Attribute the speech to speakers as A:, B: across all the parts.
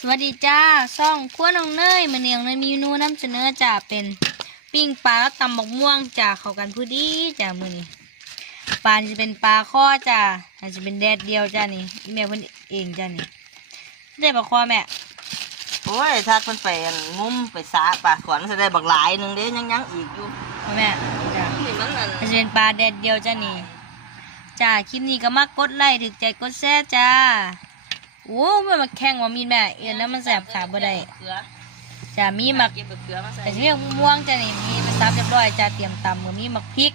A: สวัสดีจ้าซ่องขั้วน้องเนยมันเนียงในเมนูน้ำเสนอจ้าเป็นปิ้งปลาและตำบักม่วงจ้าเข้ากันพอดีจ้ามือนี้ปลานี่จะเป็นปลาข้อจ้าอาจจะเป็นแดดเดียวจ้านี่อีแม่เพิ่นเองจ้านี่ได้ปลาข้อแม่
B: โอ้ยถ้าเพิ่นไปอั่นงุ้มไปสาปลาขวัญจะได้บักหลายหนึงเด้ยังยังอีกอยู่
A: เอาแม่จ้า
B: นี่มันนั่น
A: อาจจะเป็นปลาแดดเดียวจ้านี่จ้าคลิปนี้ก็มากดไลค์ถึกใจกดแชร์จ้า โอ้ไม่มาแข่งว่ามีแม่เอ็นแล้วมันแสบขาบ่ได้จ้ามีหมัก
B: เก็บเกลือมาใส่
A: แต่ที่เรียกม่วงจะนี่มีเป็นซับเรียบร้อยจะเตรียมตำก็มีหมักพริก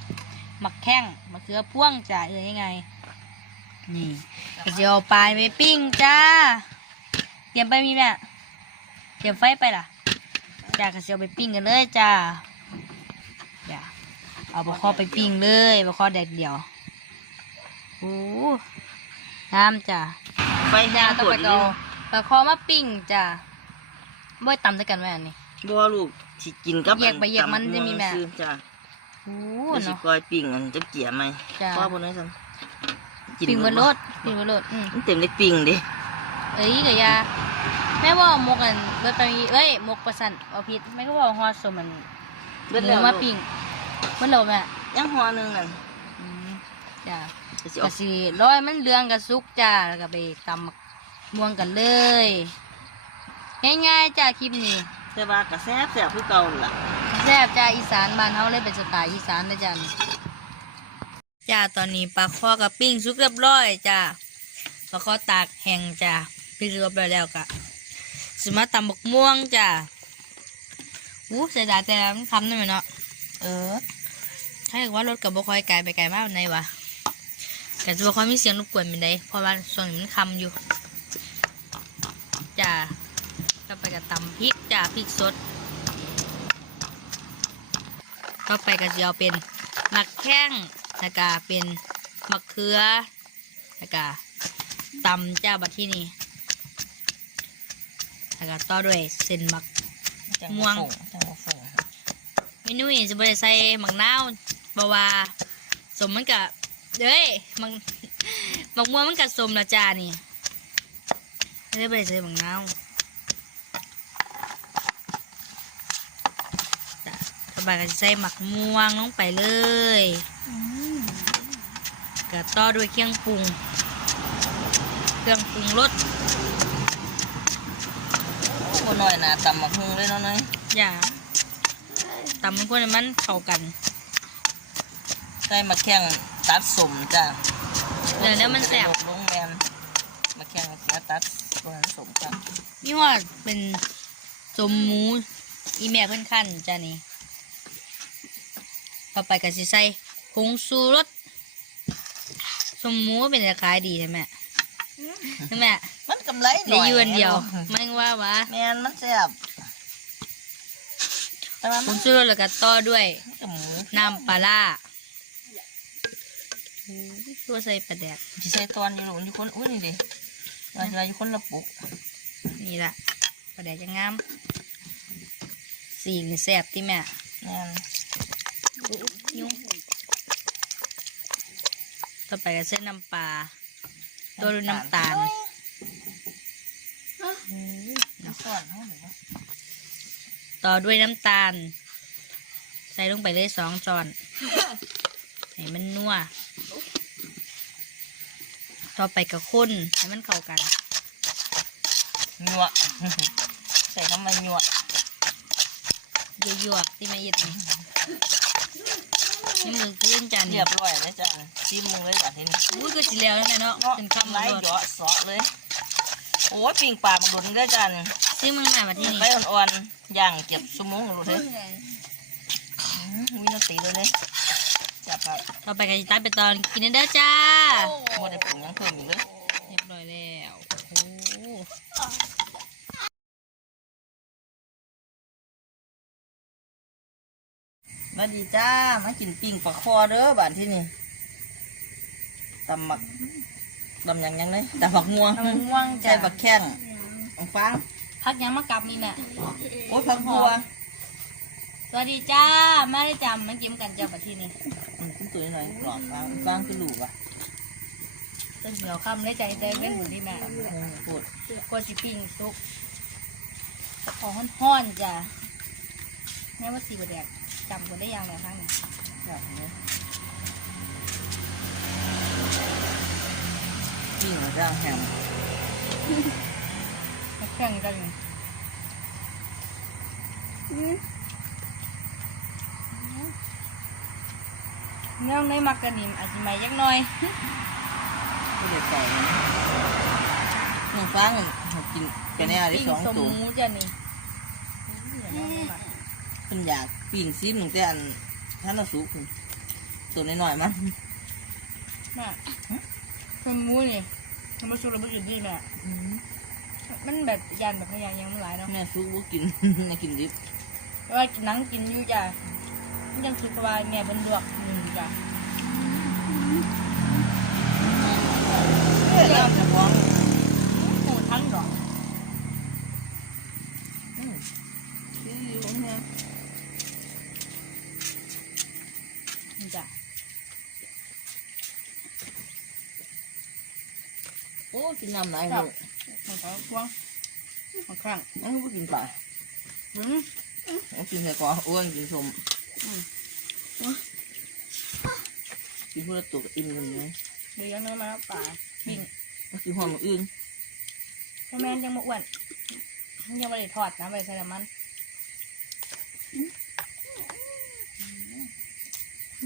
A: หมักแข้งมะเขือพ่วงจะเออยังไง นี่ก็จะเอาปลาไปปิ้งจ้า เตรียมไปมีแม่เตรียมไฟไปล่ะจ้าก็จะเอาไปปิ้งกันเลยจ้าจ้าเอาบะคอไปปิ้งเลยบะคอแดดเดียวโอ้น้ำจ้า
B: ไป
A: จ้า
B: ย่าง
A: ต้อง
B: ปว
A: ไป
B: ด
A: เอาบะคอมาปิ้งจ้าบ่ให้ตำด้วยกันแม่อันนี้
B: บัวลูกสิกินกับ
A: แยกไปแยกมันจะมีแม่
B: ซื้อจ้า
A: โอ้
B: แล้วสิ
A: เนาะ
B: ก้อยปิ้งอันจะเกลี่ยไหม
A: จ้า
B: พ่อบ่น้อยซั่นกิน
A: ปิ่งบนร
B: บ่
A: ถปิ่งบนรถอืม
B: มันเต็มได้ปิ้งเด้
A: เอ้ยกะยาแม่ว่าเอาหมกกันเบิดไปมีเอ้ยหมกประสันเอาผิดแม่ก็ว่าฮอดสมมัน
B: เบิด
A: ห
B: แล้
A: มู
B: ว
A: มาปิ่งเมื่อเราแม่
B: ยังหัวหนึงนั่น
A: อืมจ้า
B: ก็สิ
A: ก็
B: เอา
A: สิร้อยมันเรืองกับซุกจ้าแล้วก็ไปตำบักม่วงกันเลยง่ายๆจ้าคลิปนี้
B: แต่ว่าก็แซ่บแซ่บคือเก่านั่นล่ะ
A: แซ่บจ้าอีสานบ้านเฮาเลยเป็นสไตล์อีสานนะจ้านี่จ้าตอนนี้ปลาคอกับปิ้งสุกเรียบร้อยจ้าปลาคอตากแห้งจ้าปิ้งเรียบร้อยแล้วก็สมาตำบักม่วงจ้ะอู้เสียดายแต่มันคำนั่นแหละเนาะ
B: เออ
A: ถ้าเกิดว่ารถกับบ่คอยไกลไปไกลมากในวะ แต่จะบ่คอยมีเสียงรบกวนเป็นไดเพราะว่าส่วนนี้มันคำอยู่จ้ะก็ไปกับตำพริกจ้ะพริกสดก็ไปกับเจียวเป็นหมักแข้งแล้วก็เป็นมะเขือแล้วก็ตำจ้าบัดที่นี่แล้วก็ต่อด้วยเส้นหมัก
B: จั
A: ม่วง
B: จังบ่ฝง
A: เมนูนี้จะบ่ได้ใส่หมักนาวเพราะว่าสมมันกะ เด้ยหมักหมักม่วงมันกะสมละจ้านี่ไม่ได้บ่ได้ใส่หมักนาวจ้ะต่อไปก็จะใส่หมักม่วงลงไปเลยก็ต่อด้วยเครื่องปรุง เครื่องปรุงรส
B: บ่น้อยหนาตำบักหุ่งเลยเนาะน้อย
A: อย่าตำมันควรให้มันเข้ากัน
B: ใส่มาแข้ง ตัดสมจ้า
A: เดี๋ยวนี้มันแสบ
B: ลงแมนมาแข้งแล้วตัดตัวนั้นสมจ้า
A: นี่ว่าเป็นสมหมูอีแม่เพิ่นขั้นจ้านี่พอไปกับสิใส่ผงชูรสสมหมูเป็นจะขายดีใช่ไหมใช่ไหม
B: มันกำไรห
A: เหล
B: น่
A: ย
B: อย
A: ยืนเดียวไม่ว่าวะ
B: แมนมันแซ่บแต่ว่า
A: ผ
B: มัน
A: งชูรสแล้วก็ต่อด้วย
B: กับหมู
A: น้ำปลาร้าโอ้ย ตัวใส่ปลาแดก
B: ที่ใส่ตอนอยู่หลุนอยู่คนอุ้ยนี่ดิว่าเราอยู่คนละปุก
A: นี่ละปลาแดกจะงามสีนี่แซ่บที่แม่
B: แมน
A: ยุ่งต่อไปก็เส้นน้ำปลาตัวด้วยน้ำตาล
B: น้ำซอนเขาหรือว่า
A: ต่อด้วยน้ำตาล ใส่ลงไปเลยสองจอนให้มันนัว ต่อไปกับข้นให้มันเข้ากัน
B: หยวกใส่คำว่าหยวก
A: ยั่วๆที่ไม่เย็ดนี่นี่มือขึ้นจาน
B: เรี
A: นี่
B: ยบร้อยเลยจ้าชิมมึงเลยแบบนี้
A: อุ้ยก็สิแล้วนะเนาะ
B: เนาะ
A: เป็น
B: คำ
A: คำ
B: ไร
A: มาโดด
B: เหยาะเสาะเลย โอ้ยปิงปลามาดุนเลยจ้า
A: ซื้อมึงมาแบบที่นี่
B: ไปอ่อนๆย่างเก็บสมองรู้เลยวินาทีเลยเลยจับครับ
A: ต่อไปก็จะตัดไปตอนกินเด้อจ้า
B: โมได้ปรุงหยังเพิ่มอีกเลย
A: เรียบร้อยแล้วโอ้
B: มาดีจ้า มากินปิ้งปลาคอเด้อบ้านที่นี่ตำหมักตำหยังยังเลยตำหมักม่วง
A: ทำม่วง
B: ใส่
A: จ้ะ
B: บักแข้งอังฟัง
A: พักยังมากลับนี่แม่
B: โอ้ยพักบัว
A: สวัสดีจ้ามาได้จำมันกินกันจ้าแบบที่นี่
B: อืมขึ้นตัวหน่อยหลอกฟังฟังคือลูกอะ
A: ต้นเหี่ยวคำได้ใจเต้นเป็นหมดที่แม่
B: เออปวด
A: กลัวสิปิ้งซุกของห้อนๆจ้ะแม่ว่าสีบแดก จำคนได้ยังไงครั้งหนึ่ง
B: แบบนี้ปิ้งร่างแฮม
A: มาแข่งกันอยู่เนื่องในมักกะนิมอาจจะไม่ยักหน่อย
B: ก็เลยใส่นะหนึ่งฟ้าเงินกินกันแน่ได้สอง
A: ปิ้
B: ตัว
A: สมหมูจ้ะนี่เนื่องในมัก
B: เป็นอยาก ปิ้งซิมหนึ่งแต่อันท่านเราสุกนี่ตัวน้อยๆมัน
A: แม่สมหมูนี่ทำมาสุกแล้วมันอยู่ดีแม่มันแบบยันแบบพยายยังไม่หลายเนาะ
B: แม่สุกบ่กิน แม่กินดิบ
A: แต่ว่าหนังกินอยู่จ้ะมันยังสุกว่าแม่บนดวกหนึ่งจ้ะ
B: เอ้ยน้ำจะฟ้อง
A: หมูทั้งดอก
B: อืมที่อยู่เนี่ย
A: นี่ จ้ะ
B: โอ้กินน้ำไหลาย
A: ครั
B: หู
A: บมันก็พวงมันข้าง
B: มันก็บ่กินปลา
A: อืม
B: มันกินแต่กออ้วนกินสม
A: อืม
B: กินพวกละตัวก็อิ่มกันเลย
A: เดี๋ยวยังเนื้อมาแล้วป่าปิ้ง
B: มันกินหอมอื่น
A: พ่อแม่นยังมาอ้วนมันยังไม่ได้ทอดนะไปใส่น้ำมัน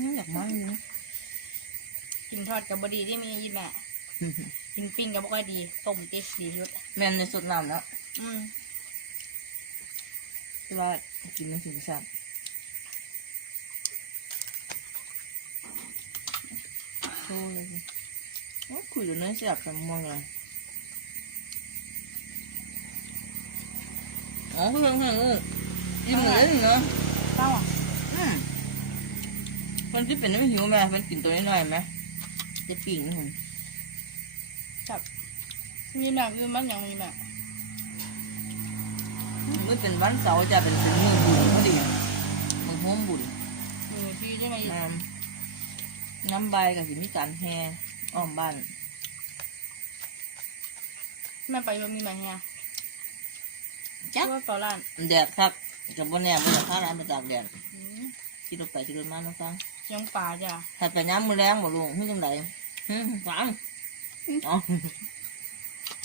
B: นี่อยากมันอยู่นะ
A: กินทอดกับบดีที่มียินแม่กินปิ้งกับบ่ค่อยดีต้มติดดีที่สุด
B: แม่นในสดน้ำแล้ว
A: อืม
B: ที่ว่ากินไม่ถึงสั้นโชว์เลยสิโอ้ยคุยอยู่ในเสียบกันมองเลยอ๋อเพื่อนเพื่อนเออยิ้มเลยนี่เนาะ
A: เต้าอะ
B: อืม คนที่เป็นไม่หิวแม่เป็นกินตัวน้อยๆไหมจะปิ่งหุ่น
A: มีแม่คือมันยังมีแม่
B: มื่อเป็นวันเสาร์จะเป็นเป็นมือบุญพอดีมือโฮมบุญ
A: มือพี่ใช่ไหม
B: น้ำน้ำใบกับสิมีการแห่อ้อมบ้าน
A: แม่ไปบ่มีแม่เฮีย
B: จัก
A: ว่าต่อร้าน
B: แดดครับกับบนแนมมันจะพาร้านมาจากแดด
A: อืม
B: ขี่รถไปขี่รถมาน้องฟัง
A: ยังป่าจ้ะ
B: ถ้าไปย้ำมือแรงบ่ลุงขึ้นจังไดหึฟังอ๋อ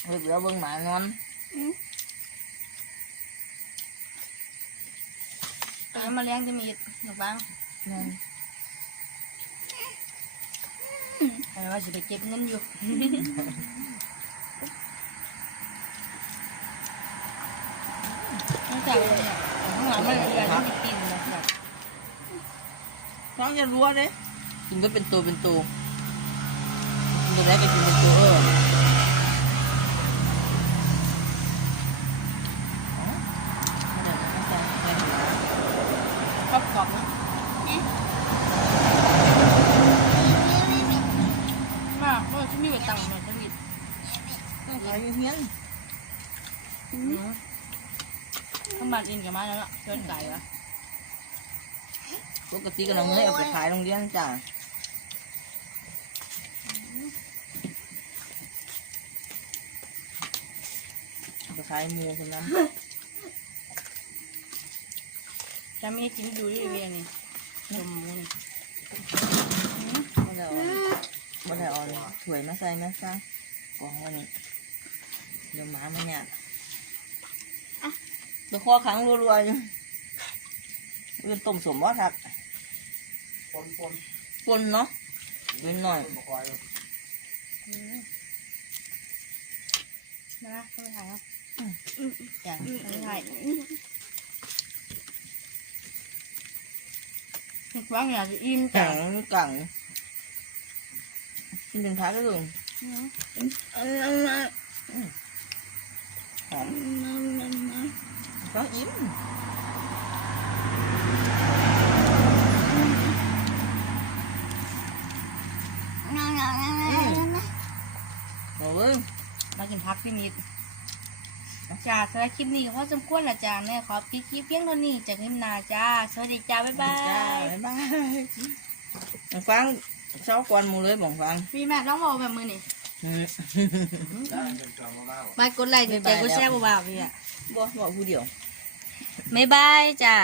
B: เฮ้ยเดี๋ยวเบิ่งหมานอน
A: แต่ยังมาเลี้ยงจะมีหนูบ้าง
B: นอน
A: แต่ว่าจะไปเก็บเงินอยู่นอกจากเลยเนี่ยข้างหลังมันเหลือที่มีกลิ่นนะครับ
B: ฟังจะรัวเลยกินก็เป็นตัวเป็นตัวกินตัวแรกก็กินเป็นตัวเอออ๋อไม่ได้ไม่ได้ไม่ได้
A: ชอบกรอบนะมากเมื่อที่มีไปตังค์หน่อยจะมี
B: ต้องขายอยู่เฮียน
A: ข้างบ้านอินกับมาแล้วล่ะเกินไก่วะ
B: ปกติก็น้องเนยเอาไปขายโรงเรียนจ้ะเอาไปขายหมูคนนั้น
A: จะไม่กินดูดิเรียนนี่นมมูนี่
B: บ่ได้เอาบ่ได้เอาถ้วยมาใส่นะซะกล่องไวันนี้เดี๋ยวหมามันเนี่ยเดี๋ยวข้อขังรัวๆอยู่เรื่องต้มสมว่าทัก
C: ปนปน
B: ปนเนาะเว้นหน่อย
C: มาคอย
A: นะก็ไม่ถ่ายครับอย่างไม่ถ่ายว่างอยากจะอิ่ม
B: แข็
A: จัง
B: งกังกินเป็นพักก็ลงหอมก็อิ่มโอ้ย
A: มากิ นพักพี่นิดจ้าสำหรับคลิปนี้ก็พอสมควรละจ้าแม่ขอปิดคลิปเพียงเท่านี้จากนิมนาจ้า สวัสดีจ้า บ๊ายบา
B: จ้ายบ๊ายบายหมองฟังเช้าก่อนหมูเลยหมองฟัง
A: พี่แม่ต้องบอกแบบมือนี่
B: อืม
C: ได้เป็นกล่องมาแล้ว
A: มากดไลค์ใจกดแชร์บ่าวๆพี่อะ
B: บ่บอกผู้เดียว
A: อบ๊ายบายจ้า